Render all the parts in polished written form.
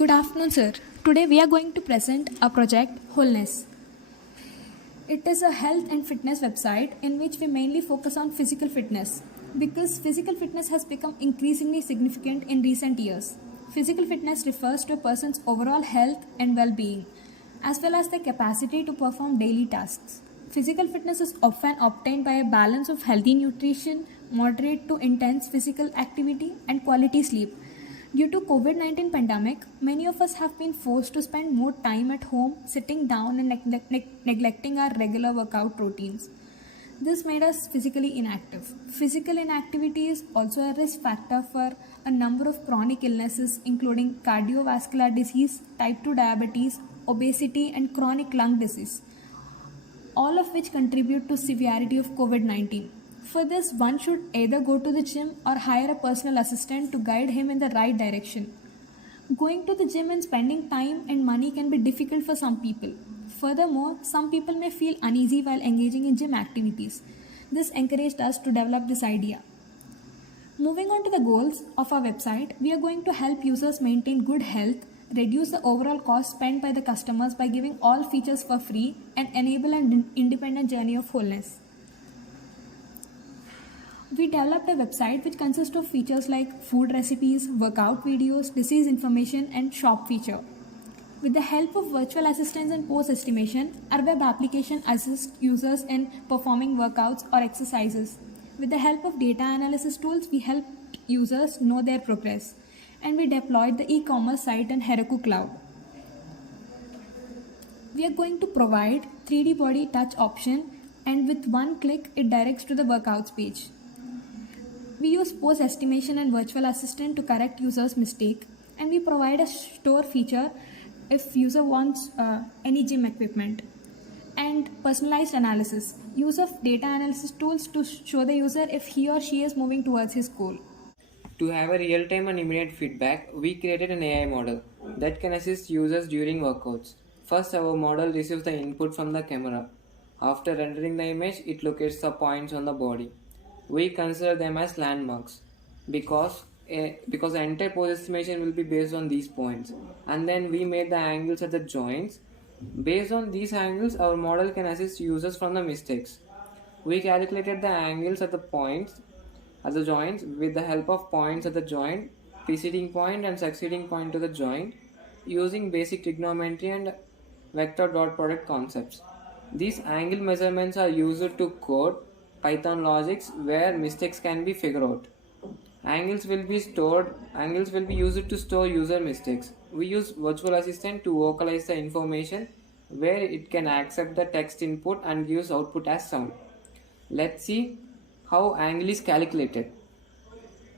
Good afternoon, sir. Today we are going to present a project, Wholeness. It is a health and fitness website in which we mainly focus on physical fitness because physical fitness has become increasingly significant in recent years. Physical fitness refers to a person's overall health and well being, as well as their capacity to perform daily tasks. Physical fitness is often obtained by a balance of healthy nutrition, moderate to intense physical activity, and quality sleep. Due to COVID-19 pandemic, many of us have been forced to spend more time at home, sitting down and neglecting our regular workout routines. This made us physically inactive. Physical inactivity is also a risk factor for a number of chronic illnesses including cardiovascular disease, type 2 diabetes, obesity and chronic lung disease, all of which contribute to severity of COVID-19. For this, one should either go to the gym or hire a personal assistant to guide him in the right direction. Going to the gym and spending time and money can be difficult for some people. Furthermore, some people may feel uneasy while engaging in gym activities. This encouraged us to develop this idea. Moving on to the goals of our website, we are going to help users maintain good health, reduce the overall cost spent by the customers by giving all features for free, and enable an independent journey of wholeness. We developed a website which consists of features like food recipes, workout videos, disease information, and shop feature. With the help of virtual assistants and post estimation, our web application assists users in performing workouts or exercises. With the help of data analysis tools, we helped users know their progress. And we deployed the e-commerce site on Heroku Cloud. We are going to provide 3D body touch option, and with one click, it directs to the workouts page. We use post estimation and virtual assistant to correct users' mistake, and we provide a store feature if user wants any gym equipment. And personalized analysis, use of data analysis tools to show the user if he or she is moving towards his goal. To have a real-time and immediate feedback, we created an AI model that can assist users during workouts. First, our model receives the input from the camera. After rendering the image, it locates the points on the body. We consider them as landmarks because the entire pose estimation will be based on these points, and then we made the angles at the joints. Based on these angles, our model can assist users from the mistakes. We calculated the angles at the points at the joints with the help of points at the joint, preceding point and succeeding point to the joint, using basic trigonometry and vector dot product concepts. These angle measurements are used to code Python logics where mistakes can be figured out. Angles will be used to store user mistakes. We use virtual assistant to vocalize the information where it can accept the text input and gives output as sound. Let's see how angle is calculated.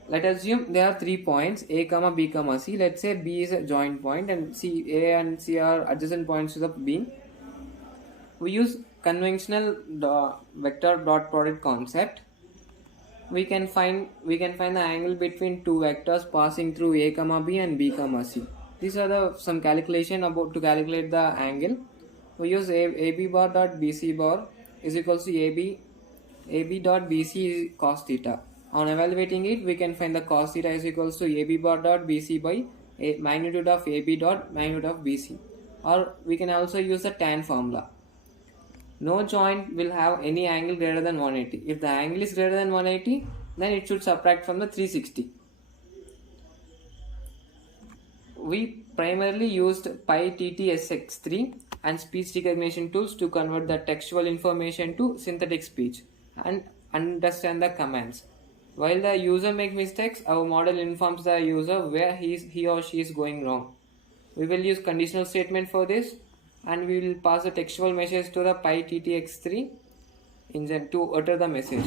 Let's assume there are 3 points A, B, C. Let's say B is a joint point and A and C are adjacent points to the B. We use conventional vector dot product concept. We can find the angle between two vectors passing through A, B and B, C. These are some calculation about to calculate the angle. We use AB bar dot BC bar is equals to AB dot BC cos theta. On evaluating it, we can find the cos theta is equals to AB bar dot BC by magnitude of AB dot magnitude of BC. Or we can also use the tan formula. No joint will have any angle greater than 180. If the angle is greater than 180, then it should subtract from the 360. We primarily used PyTTSX3 and speech recognition tools to convert the textual information to synthetic speech and understand the commands. While the user makes mistakes, our model informs the user where he or she is going wrong. We will use conditional statement for this, and we will pass a textual message to the PyTTX3 engine to utter the message.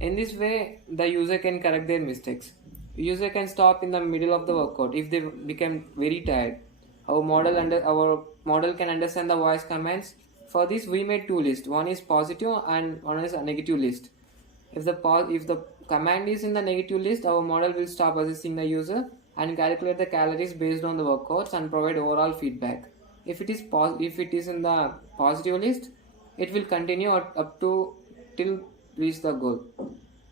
In this way, the user can correct their mistakes. User can stop in the middle of the workout if they become very tired. Our model can understand the voice commands. For this, we made 2 lists. One is positive and one is a negative list. If the command is in the negative list, our model will stop assisting the user and calculate the calories based on the workouts and provide overall feedback. If it is in the positive list, it will continue up to till reach the goal.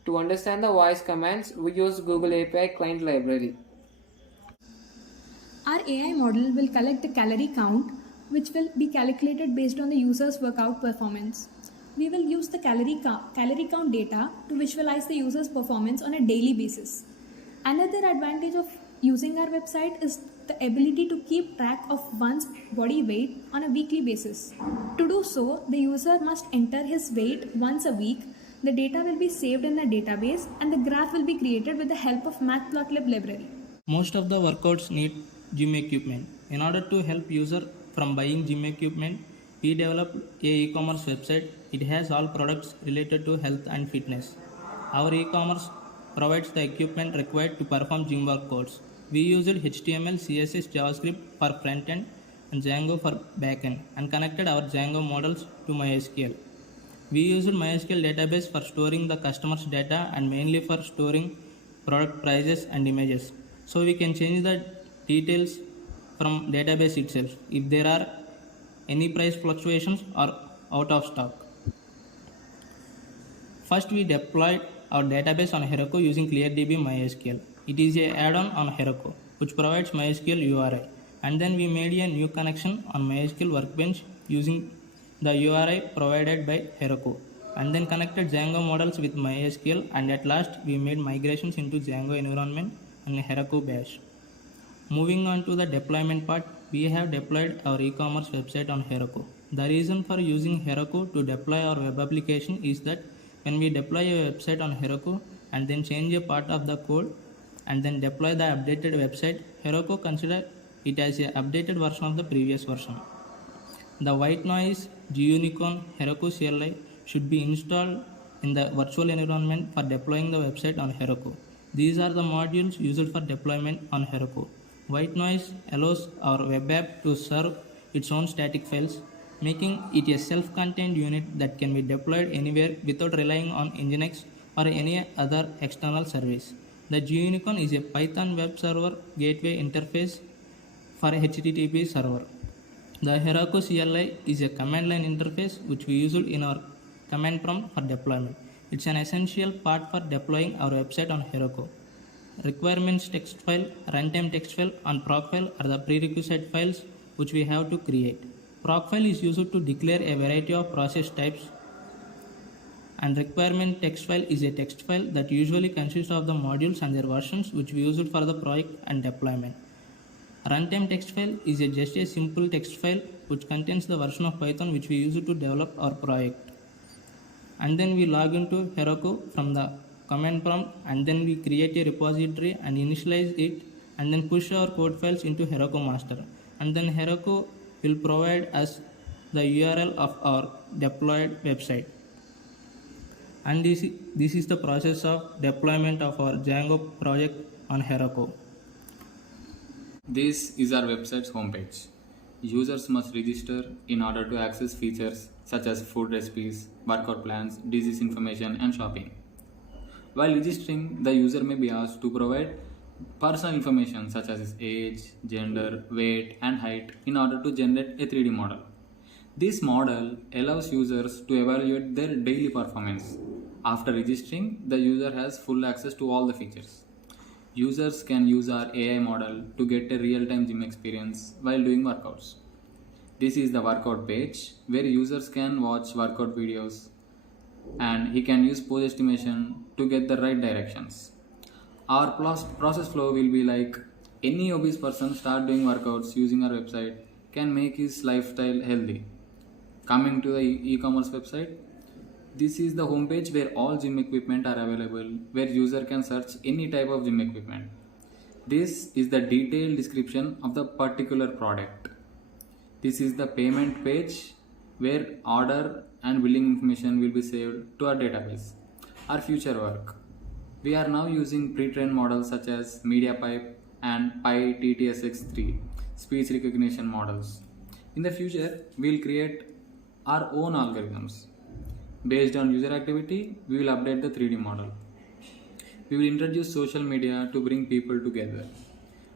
To understand the voice commands, we use Google API client library. Our AI model will collect the calorie count, which will be calculated based on the user's workout performance. We will use the calorie count data to visualize the user's performance on a daily basis. Another advantage of using our website is the ability to keep track of one's body weight on a weekly basis. To do so, the user must enter his weight once a week. The data will be saved in a database and the graph will be created with the help of Matplotlib library. Most of the workouts need gym equipment. In order to help user from buying gym equipment, we developed a e-commerce website. It has all products related to health and fitness. Our e-commerce provides the equipment required to perform gym workouts. We used HTML, CSS, JavaScript for front-end and Django for back-end and connected our Django models to MySQL. We used MySQL database for storing the customer's data and mainly for storing product prices and images. So we can change the details from database itself if there are any price fluctuations or out of stock. First, we deployed our database on Heroku using ClearDB MySQL. It is an add-on on Heroku which provides MySQL URI. And then we made a new connection on MySQL Workbench using the URI provided by Heroku. And then connected Django models with MySQL, and at last we made migrations into Django environment and Heroku Bash. Moving on to the deployment part, we have deployed our e-commerce website on Heroku. The reason for using Heroku to deploy our web application is that when we deploy a website on Heroku and then change a part of the code and then deploy the updated website, Heroku considers it as an updated version of the previous version. The white noise GUnicorn Heroku CLI should be installed in the virtual environment for deploying the website on Heroku. These are the modules used for deployment on Heroku. White noise allows our web app to serve its own static files, making it a self-contained unit that can be deployed anywhere without relying on Nginx or any other external service. The GUnicorn is a Python web server gateway interface for HTTP server. The Heroku CLI is a command line interface which we use in our command prompt for deployment. It's an essential part for deploying our website on Heroku. Requirements text file, runtime text file, and proc file are the prerequisite files which we have to create. Proc file is used to declare a variety of process types, and requirement text file is a text file that usually consists of the modules and their versions which we use for the project and deployment. Runtime text file is just a simple text file which contains the version of Python which we use to develop our project. And then we log into Heroku from the command prompt, and then we create a repository and initialize it, and then push our code files into Heroku master. And then Heroku will provide us the URL of our deployed website. And this is the process of deployment of our Django project on Heroku. This is our website's homepage. Users must register in order to access features such as food recipes, workout plans, disease information, and shopping. While registering, the user may be asked to provide personal information such as his age, gender, weight, and height in order to generate a 3D model. This model allows users to evaluate their daily performance. After registering, the user has full access to all the features. Users can use our AI model to get a real-time gym experience while doing workouts. This is the workout page where users can watch workout videos, and he can use pose estimation to get the right directions. Our process flow will be like any obese person start doing workouts using our website can make his lifestyle healthy. Coming to the e-commerce website, this is the homepage where all gym equipment are available, where user can search any type of gym equipment. This is the detailed description of the particular product. This is the payment page where order and billing information will be saved to our database. Our future work. We are now using pre-trained models such as MediaPipe and PyTTSX3 speech recognition models. In the future, we will create our own algorithms. Based on user activity, we will update the 3D model. We will introduce social media to bring people together,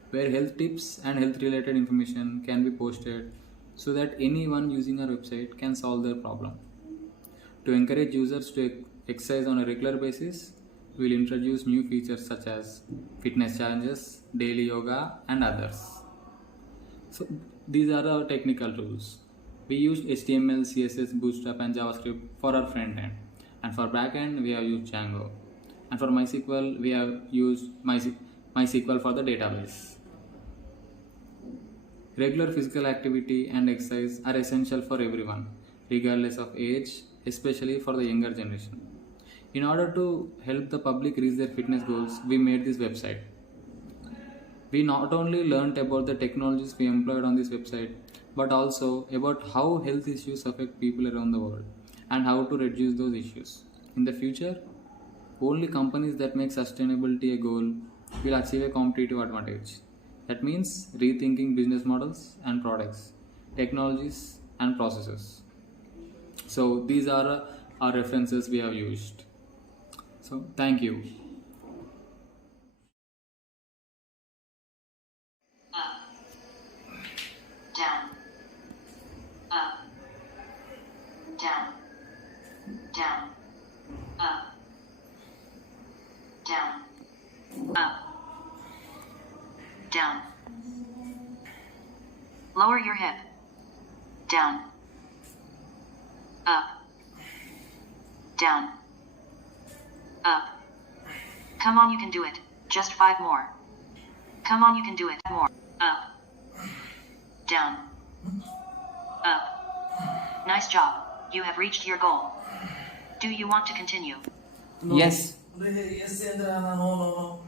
where health tips and health related information can be posted so that anyone using our website can solve their problem. To encourage users to exercise on a regular basis, we will introduce new features such as fitness challenges, daily yoga, and others. So these are our technical tools. We used HTML, CSS, Bootstrap, and JavaScript for our front end, and for back end we have used Django, and for MySQL we have used MySQL for the database. Regular physical activity and exercise are essential for everyone, regardless of age, especially for the younger generation. In order to help the public reach their fitness goals, we made this website. We not only learned about the technologies we employed on this website, but also about how health issues affect people around the world and how to reduce those issues. In the future, only companies that make sustainability a goal will achieve a competitive advantage. That means rethinking business models and products, technologies and processes. So these are our references we have used. So thank you. Down, up, down, down, up, down, up, down. Lower your hip. Down, up, down, up. Come on, you can do it. Just 5 more. Come on, you can do it. More. Up, down, up. Nice job. You have reached your goal. Do you want to continue? Yes. Yes, Sandra, no.